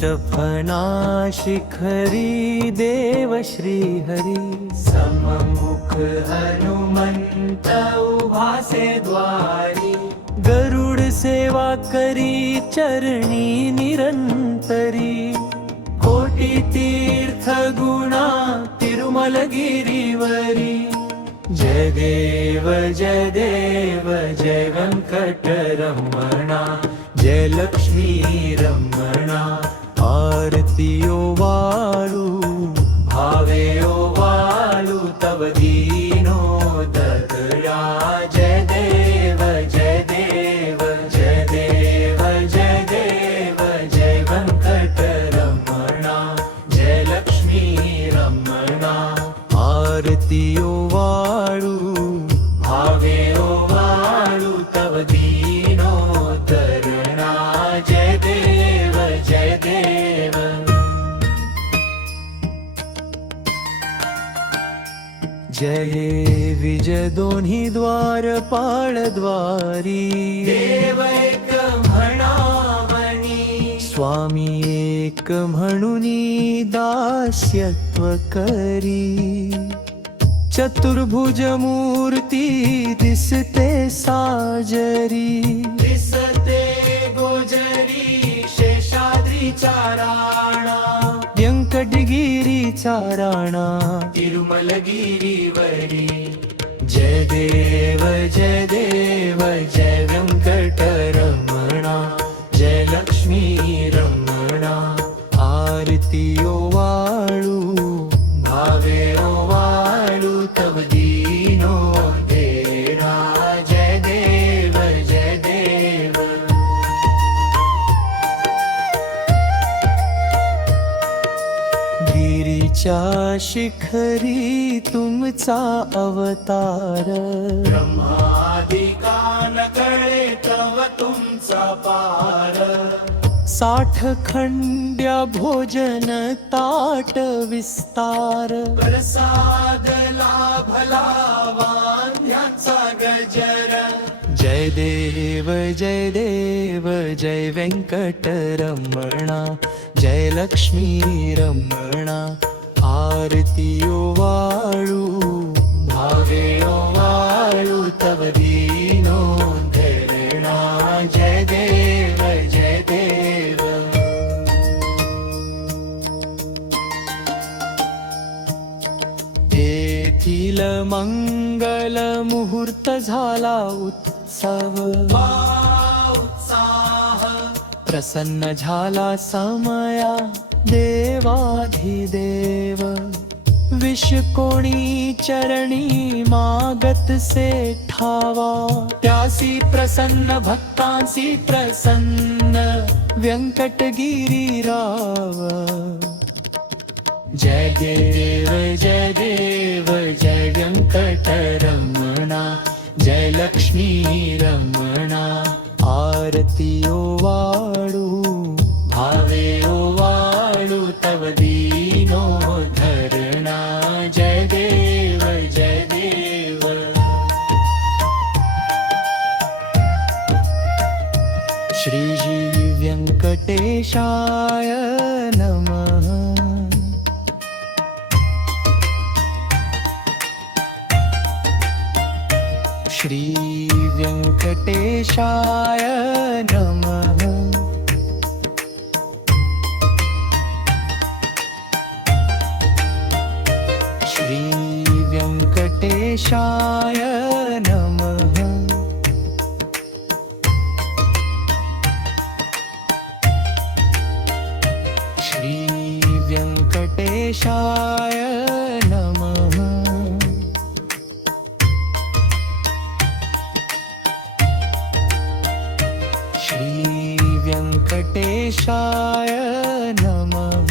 शफना शिखरी देव श्रीहरी सममुख हनुमंत उभासे द्वारी गरुड सेवा करी चरणी निरंतरी कोटी तीर्थ गुणा तिरुमलगिरीवरी जय देव जय देव जय वेंकटरमणा जय लक्ष्मी रमणा आरती ओवाळू भावे ओवाळू तव दीनो ददया जय देव जय देव जय देव जय देव जय वेंकटरमणा जय लक्ष्मी रमणा आरती ओवाळू भावे ओवाळू तव दीनो दरणा जय देव जय देव जय विजय दोन्ही द्वारपाळ द्वारी देव एक म्हणावनी स्वामी एक म्हणूनी दास्यत्व करी चतुर्भुज मूर्ती दिसते साजरी दिसते गोजरी शेषाद्री चाराणा व्यंकटगिरी चाराणा तिरुमलगिरीवरी जय देव जय देव जय व्यंकटरमणा जय लक्ष्मी रमणा आरती ओवाळू भावे ओवाळू तव दीनो देना जय देव जय देव गिरीच्या शिखरी तुमचा अवतार ब्रह्मादिकान कळे तव तुमचा पार 60 खंड्या भोजन ताट विस्तार प्रसाद लाभला वांद्याचा गजर जय देव जय देव जय वेंकटरमणा जय लक्ष्मी रमणा आरती ओवाळू भावे ओवाळू तव दीनो धरणा जय देव जय देव येथील मंगल मुहूर्त झाला उत्सव उत्साह प्रसन्न झाला समया देवाधिदेव विष कोणी चरणी मागत से ठावा त्यासी प्रसन्न भक्तांसी प्रसन्न व्यंकटगिरी राव जय देव जय देव जय वेंकटरमणा जय लक्ष्मी रमणा आरती ओवाळू भावे ओवाळू तव दीनो धरणा जय देव जय देव श्री व्यंकटेशाय नमः श्री व्यंकटेशाय नमः श्री व्यंकटेशाय नमः श्री व्यंकटेशाय नमः श्री व्यंकटेशाय नमः